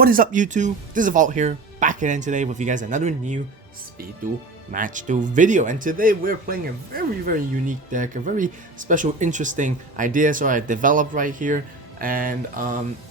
What is up, YouTube? This is AVAULT here, back again today with you guys another new Speed Duel Match Duel video. And today we're playing a very unique deck, a very special, interesting idea. So I developed right here, and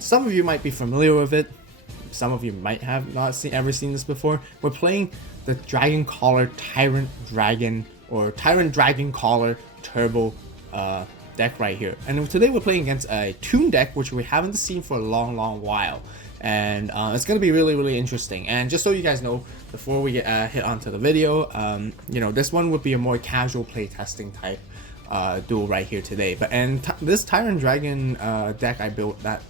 some of you might be familiar with it. Some of you might have not ever seen this before. We're playing the Dragon Caller Tyrant Dragon or Tyrant Dragon Caller Turbo deck right here. And today we're playing against a Toon deck, which we haven't seen for a long while. And it's going to be really interesting. And just so you guys know, before we get hit onto the video, you know, this one would be a more casual play testing type duel right here today. But this Tyrant Dragon deck I built that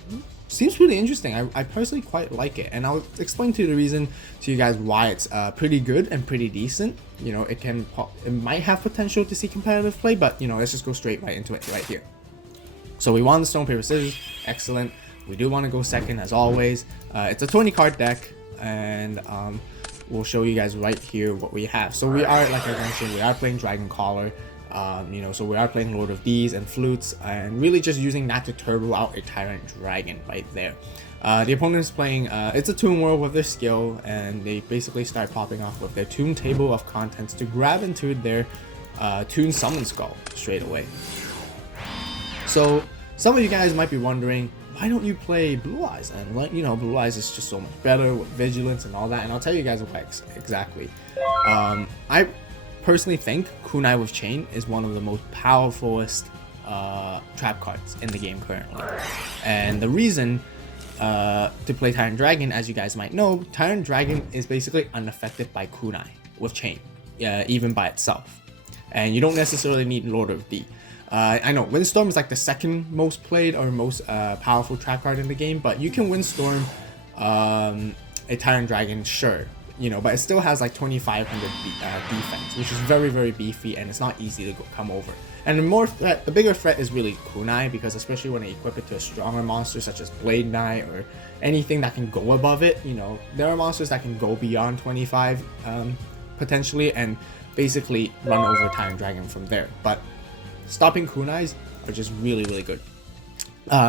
seems really interesting. I personally quite like it, and I'll explain to you the reason to you guys why it's pretty good and pretty decent. You know, it might have potential to see competitive play, but you know, let's just go straight right into it right here. So we won the stone paper scissors, excellent. We do want to go second as always. It's a 20 card deck, and we'll show you guys right here what we have. So we are, like I mentioned, we are playing Dragon Caller. You know, so we are playing Lord of These and Flutes, and really just using that to turbo out a Tyrant Dragon right there. The opponent's playing, it's a Toon world with their skill, and they basically start popping off with their Toon table of contents to grab into their Toon Summon Skull straight away. So some of you guys might be wondering, why don't you play Blue Eyes? And like, you know, Blue Eyes is just so much better with vigilance and all that, and I'll tell you guys why exactly. I personally think Kunai with Chain is one of the most powerfulest trap cards in the game currently. And the reason to play Tyrant Dragon, as you guys might know, Tyrant Dragon is basically unaffected by Kunai with Chain, even by itself. And you don't necessarily need Lord of D. I know Windstorm is like the second most played or most powerful trap card in the game, but you can Windstorm a Tyrant Dragon, sure, you know, but it still has like 2500 defense, which is very beefy, and it's not easy to come over. And the bigger threat is really Kunai, because especially when I equip it to a stronger monster such as Blade Knight or anything that can go above it, you know, there are monsters that can go beyond 25 potentially and basically run over Tyrant Dragon from there. But stopping Kunais are just really good.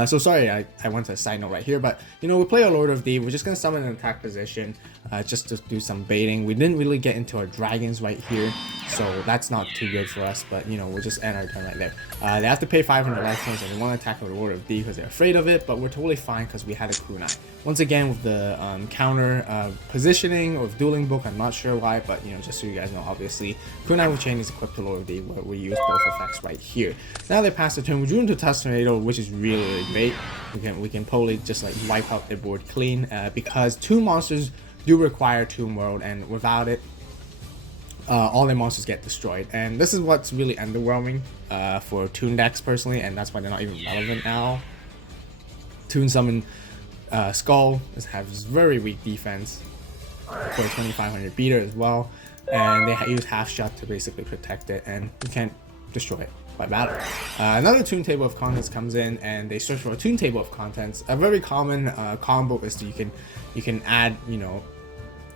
So sorry, I went to a side note right here, but you know, we play a Lord of D. We're just gonna summon an attack position just to do some baiting. We didn't really get into our dragons right here, so that's not too good for us, but you know, we'll just end our turn right there. They have to pay 500 life points and they want to attack with the Lord of D because they're afraid of it, but we're totally fine because we had a Kunai. Once again, with the counter positioning or dueling book, I'm not sure why, but you know, just so you guys know, obviously Kunai with Chain is equipped to Lord of D, where we use both effects right here. Now they pass the turn. We drew into Tusk Tornado, which is really great. We can probably just like wipe out their board clean, because Toon monsters do require Toon World, and without it, all their monsters get destroyed. And this is what's really underwhelming for Toon decks personally, and that's why they're not even relevant now. Toon Summon Skull has very weak defense for a 2500 beater as well, and they use half shot to basically protect it, and you can't destroy it by battle. Another Toon table of contents comes in, and they search for a Toon table of contents. A very common combo is that you can add, you know,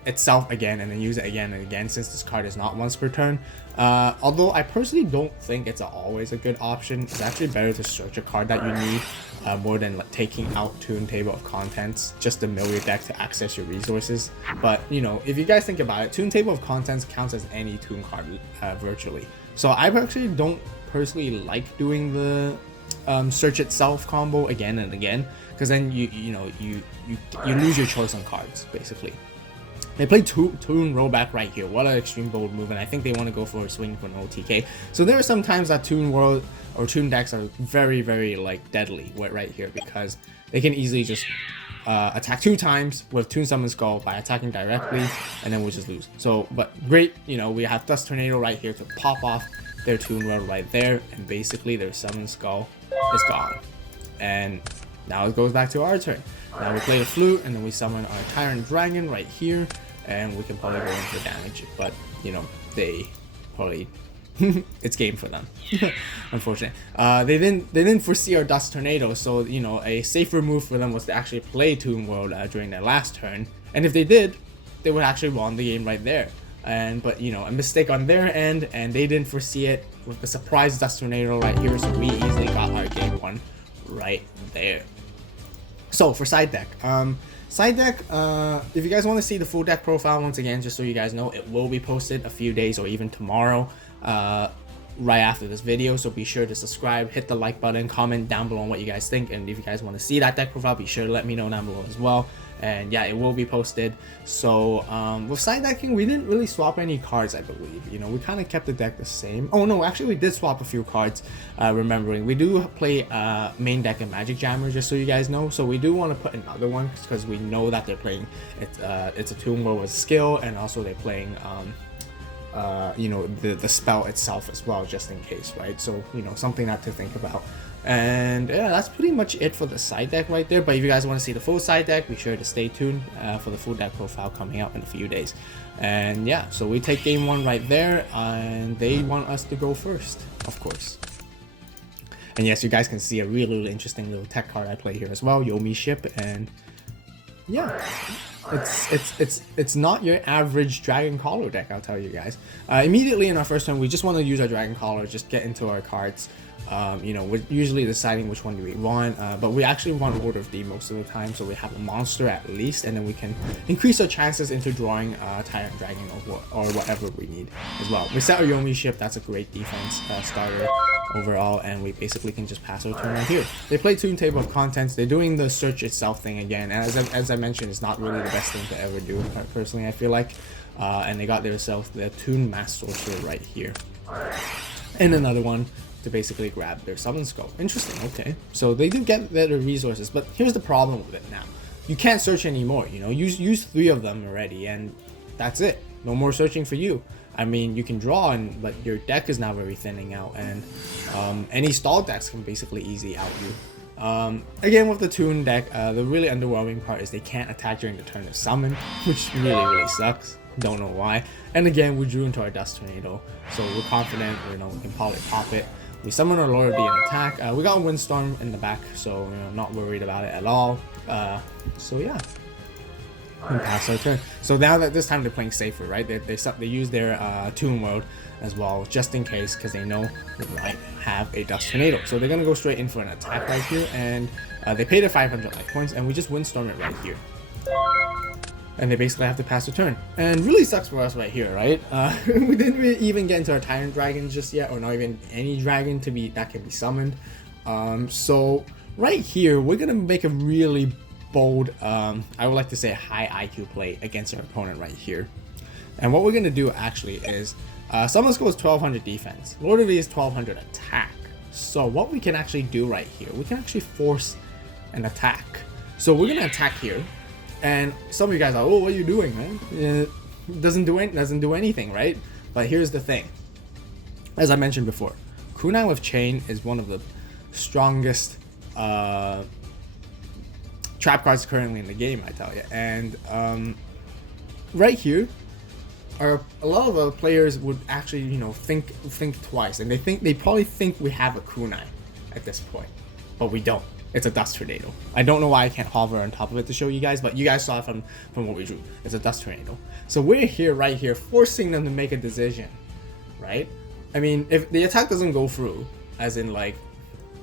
itself again and then use it again and again, since this card is not once per turn. Although I personally don't think it's always a good option. It's actually better to search a card that you need more than like taking out Toon table of contents just to mill your deck to access your resources. But you know, if you guys think about it, Toon table of contents counts as any Toon card virtually. So I actually don't personally like doing the search itself combo again and again, because then you lose your choice on cards basically. They play Toon rollback right here. What an extreme bold move, and I think they want to go for a swing for an OTK. So there are some times that Toon world or Toon decks are very like deadly right here, because they can easily just attack 2 times with Toon Summon Skull by attacking directly, and then we'll just lose. So, but great, you know, we have Tusk Tornado right here to pop off their Toon world right there, and basically their Summon Skull is gone. And now it goes back to our turn. Now we play the Flute, and then we summon our Tyrant Dragon right here, and we can probably go into damage, but you know, they probably it's game for them. Unfortunately, they didn't foresee our Dust Tornado, so you know, a safer move for them was to actually play Toon World during their last turn, and if they did, they would actually won the game right there. But you know, a mistake on their end, and they didn't foresee it with the surprise Dust Tornado right here, so we easily got our game 1 right there. So for side deck, Side deck, if you guys want to see the full deck profile, once again, just so you guys know, it will be posted a few days or even tomorrow, right after this video. So be sure to subscribe, hit the like button, comment down below on what you guys think, and if you guys want to see that deck profile, be sure to let me know down below as well. And yeah, it will be posted. So with side decking, we didn't really swap any cards, I believe. You know, we kind of kept the deck the same. Oh no, actually we did swap a few cards. Remembering, we do play main deck and Magic Jammer, just so you guys know. So we do want to put another one because we know that they're playing it's a Toon World with skill, and also they're playing you know, the spell itself as well, just in case, right? So, you know, something not to think about. And yeah, that's pretty much it for the side deck right there. But if you guys want to see the full side deck, be sure to stay tuned for the full deck profile coming out in a few days. And yeah, so we take game one right there, and they want us to go first, of course. And yes, you guys can see a really interesting little tech card I play here as well, Yomi Ship. And yeah, it's not your average Dragon Caller deck, I'll tell you guys. Immediately in our first turn, we just want to use our Dragon Caller, just get into our cards. You know, we're usually deciding which one do we want, but we actually want Order of D most of the time, so we have a monster at least, and then we can increase our chances into drawing Tyrant Dragon or whatever we need as well. We set our Yomi Ship, that's a great defense starter overall, and we basically can just pass our turn right here. They play Toon Table of Contents. They're doing the search itself thing again, and as I mentioned, it's not really the best thing to ever do, personally, I feel like. And they got themselves the Toon Mass Sorcerer right here, and another one to basically grab their Summon Skull. Interesting, okay. So they do get their resources, but here's the problem with it now. You can't search anymore, you know, use 3 of them already, and that's it. No more searching for you. I mean, you can draw, but your deck is now very thinning out, and any stall decks can basically easy out you. Again, with the Toon deck, the really underwhelming part is they can't attack during the turn of Summon, which really sucks. Don't know why. And again, we drew into our Dust Tornado, so we're confident, you know, we can probably pop it. We summon our Lord of D and attack. We got a Windstorm in the back, so you know, not worried about it at all. So yeah, we pass our turn. So now that this time they're playing safer, right? They use their Toon World as well, just in case, because they know they might have a Dust Tornado. So they're gonna go straight in for an attack right here, and they pay their 500 life points, and we just Windstorm it right here. And they basically have to pass the turn, and really sucks for us right here, right? We didn't really even get into our Tyrant Dragons just yet, or not even any dragon that can be summoned. So right here, we're gonna make a really bold, I would like to say high IQ play against our opponent right here. And what we're gonna do actually is, Summon Skull is 1200 defense, Lord of D is 1200 attack. So what we can actually do right here, we can actually force an attack. So we're gonna attack here. And some of you guys are, oh, what are you doing, man? It doesn't do anything, right? But here's the thing. As I mentioned before, Kunai with Chain is one of the strongest trap cards currently in the game, I tell you. And right here, a lot of the players would actually, you know, think twice, and they probably think we have a Kunai at this point, but we don't. It's a Dust Tornado. I don't know why I can't hover on top of it to show you guys, but you guys saw it from what we drew. It's a Dust Tornado. So we're here, right here, forcing them to make a decision, right? I mean, if the attack doesn't go through, as in like,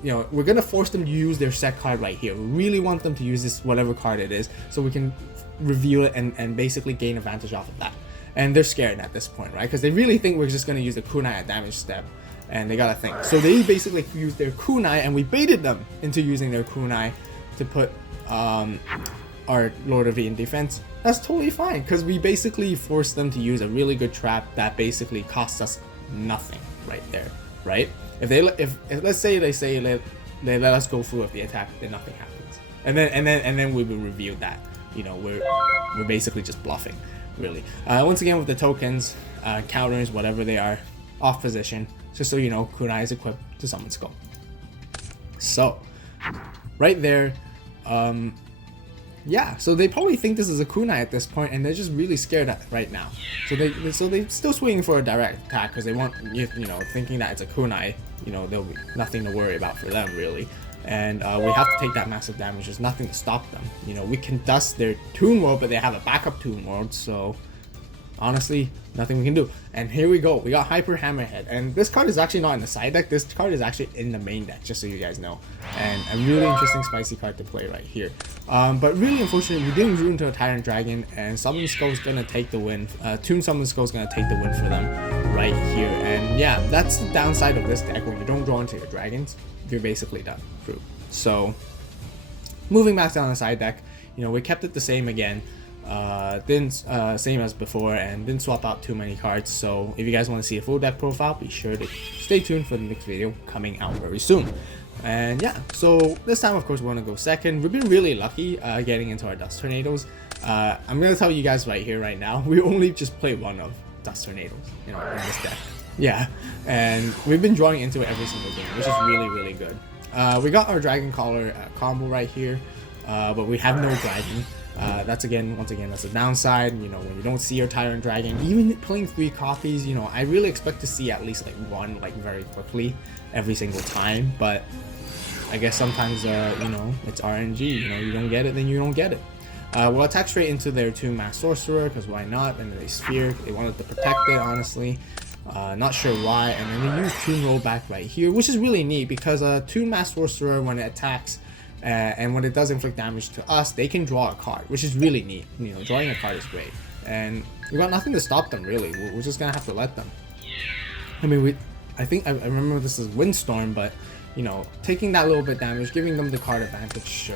you know, we're gonna force them to use their set card right here. We really want them to use this, whatever card it is, so we can reveal it and basically gain advantage off of that. And they're scared at this point, right? Because they really think we're just gonna use the Kunai at damage step. And they gotta think. So they basically used their Kunai, and we baited them into using their Kunai to put our Lord of D in defense. That's totally fine, because we basically forced them to use a really good trap that basically costs us nothing right there, right? If let's say they let us go through with the attack, then nothing happens, and then we will reveal that, you know, we're basically just bluffing, really. Once again, with the tokens, counters, whatever they are, off position. Just so you know, Kunai is equipped to Summon Skull. So, right there, yeah. So they probably think this is a Kunai at this point, and they're just really scared right now. So they're still swinging for a direct attack because they want, you know, thinking that it's a Kunai. You know, there'll be nothing to worry about for them really, and we have to take that massive damage. There's nothing to stop them. You know, we can dust their Toon World, but they have a backup Toon World, so honestly, nothing we can do. And here we go, we got Hyper Hammerhead, and this card is actually not in the side deck, this card is actually in the main deck, just so you guys know. And a really interesting spicy card to play right here. But really unfortunately, we didn't drew into a Tyrant Dragon, and Summon Skull's gonna take the win. Toon Summon Skull's gonna take the win for them right here. And yeah, that's the downside of this deck. When you don't draw into your dragons, you're basically done through. So moving back down the side deck, you know, we kept it the same again. Same as before, and didn't swap out too many cards. So if you guys want to see a full deck profile, be sure to stay tuned for the next video coming out very soon. And yeah, so this time of course we want to go second. We've been really lucky getting into our Dust Tornadoes. I'm gonna tell you guys right here right now, we only just play one of Dust Tornadoes, you know, in this deck. Yeah, and we've been drawing into it every single game, which is really good. We got our Dragon Collar combo right here, but we have no dragon. That's once again, that's a downside. You know, when you don't see your Tyrant Dragon, even playing 3 copies, you know, I really expect to see at least like one, like very quickly every single time. But I guess sometimes, you know, it's RNG. You know, you don't get it, then you don't get it. We'll attack straight into their Toon Mass Sorcerer, because why not? And then they Sphere. They wanted to protect it, honestly. Not sure why. And then they use Toon Rollback right here, which is really neat because Toon Mass Sorcerer, when it attacks, and when it does inflict damage to us, they can draw a card, which is really neat. You know, drawing a card is great, and we got nothing to stop them really. We're just gonna have to let them. I mean, I think I remember this is Windstorm, but you know, taking that little bit damage, giving them the card advantage, sure.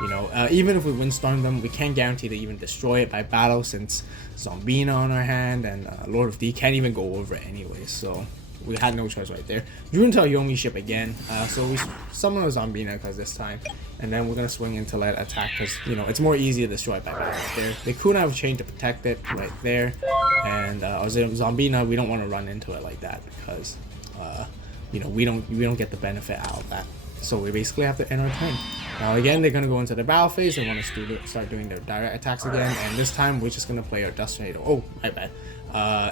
You know, even if we Windstorm them, we can't guarantee to even destroy it by battle, since Zombina on our hand and Lord of D can't even go over it anyway. So we had no choice right there. Drew into a Yomi ship again, so we summon a Zombina because this time, and then we're gonna swing into let attack because, you know, it's more easy to destroy by battle right there. They could have a chain to protect it right there, and our Zombina, we don't want to run into it like that because you know, we don't get the benefit out of that. So we basically have to end our turn. Now again, they're gonna go into the battle phase. They want to start doing their direct attacks again, and this time we're just gonna play our Dust Tornado. Oh, my bad.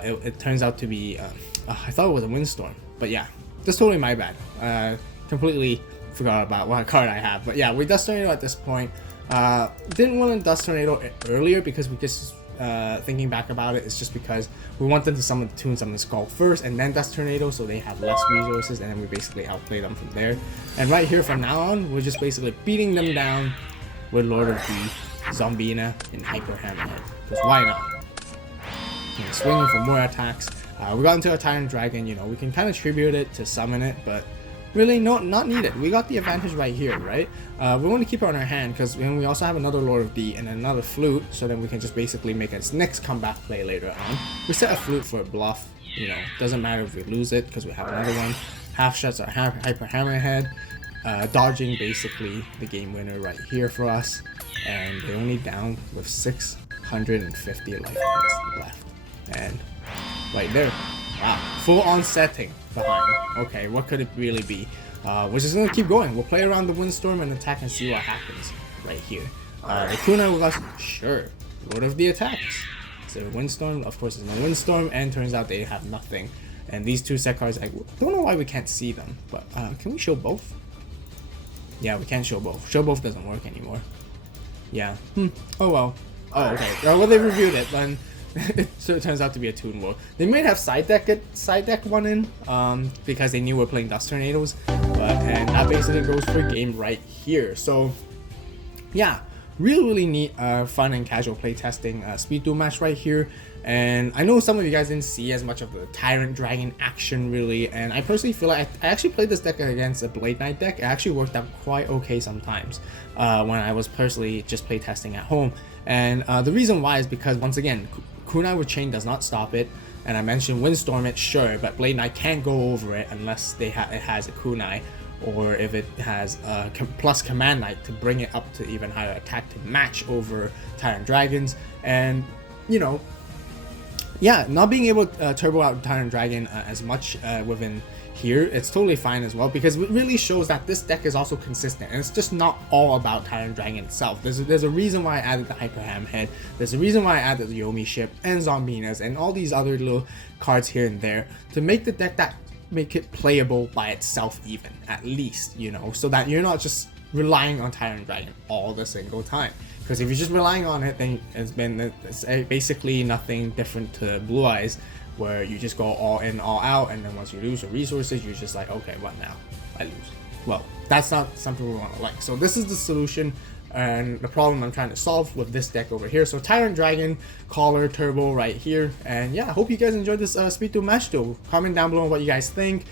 It turns out to be I thought it was a Windstorm, but yeah, that's totally my bad. Completely forgot about what card I have. But yeah, we Dust Tornado at this point. Didn't want to Dust Tornado earlier because we just thinking back about it, it's just because we want them to summon the Toon Summon Skull first and then Dust Tornado, so they have less resources, and then we basically outplay them from there. And right here from now on, we're just basically beating them down with Lord of D, Zombina, and Hyper Hammerhead. Because why not? And swinging for more attacks. We got into a Tyrant Dragon. You know, we can kind of tribute it to summon it, but really not needed. We got the advantage right here, right? We want to keep it on our hand because we also have another Lord of D and another Flute, so then we can just basically make its next comeback play later on. We set a Flute for a bluff. You know, doesn't matter if we lose it because we have another one. Half shots are Hyper Hammerhead, dodging basically the game winner right here for us, and they're only down with 650 life points left. And right there, wow, full on setting behind. Okay, what could it really be? We're just gonna keep going. We'll play around the Windstorm and attack and see what happens right here. The Kunai with us, sure. Lord of the attacks. So Windstorm, of course, is no Windstorm, and turns out they have nothing. And these two set cards, I don't know why we can't see them, but can we show both? Yeah, we can't show both. Show both doesn't work anymore. Yeah. Oh well. Oh, okay. Well, they reviewed it, then. So it turns out to be a Toon War. They might have side deck one in, because they knew we're playing Dust Tornadoes, and that basically goes for game right here. So yeah, really neat, fun and casual play testing speed duel match right here. And I know some of you guys didn't see as much of the Tyrant Dragon action really, and I personally feel like I actually played this deck against a Blade Knight deck. It actually worked out quite okay sometimes when I was personally just play testing at home. And the reason why is because, once again, Kunai with Chain does not stop it, and I mentioned Windstorm it, sure, but Blade Knight can't go over it unless it has a Kunai, or if it has plus Command Knight to bring it up to even higher attack to match over Tyrant Dragons. And you know, yeah, not being able to turbo out Tyrant Dragon as much within here, it's totally fine as well, because it really shows that this deck is also consistent, and it's just not all about Tyrant Dragon itself. There's a reason why I added the Hyper Hammerhead, there's a reason why I added the Yomi ship and Zombinas and all these other little cards here and there to make the deck make it playable by itself, even at least, you know, so that you're not just relying on Tyrant Dragon all the single time. Because if you're just relying on it, then it's basically nothing different to Blue Eyes, where you just go all in, all out, and then once you lose your resources, you're just like, okay, what now? I lose. Well, that's not something we want to like. So this is the solution and the problem I'm trying to solve with this deck over here. So Tyrant, Dragon, Caller, Turbo right here. And yeah, I hope you guys enjoyed this Speed Duel match duel. Comment down below what you guys think.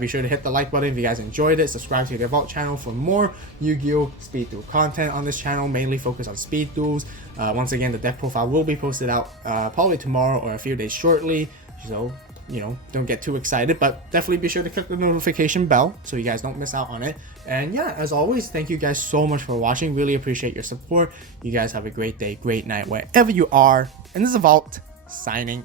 Be sure to hit the like button if you guys enjoyed it. Subscribe to the AVAULT channel for more Yu-Gi-Oh Speed Duel content on this channel, mainly focused on speed duels. Once again, the deck profile will be posted out probably tomorrow or a few days shortly. So, you know, don't get too excited, but definitely be sure to click the notification bell so you guys don't miss out on it. And yeah, as always, thank you guys so much for watching. Really appreciate your support. You guys have a great day, great night, wherever you are. And this is AVAULT signing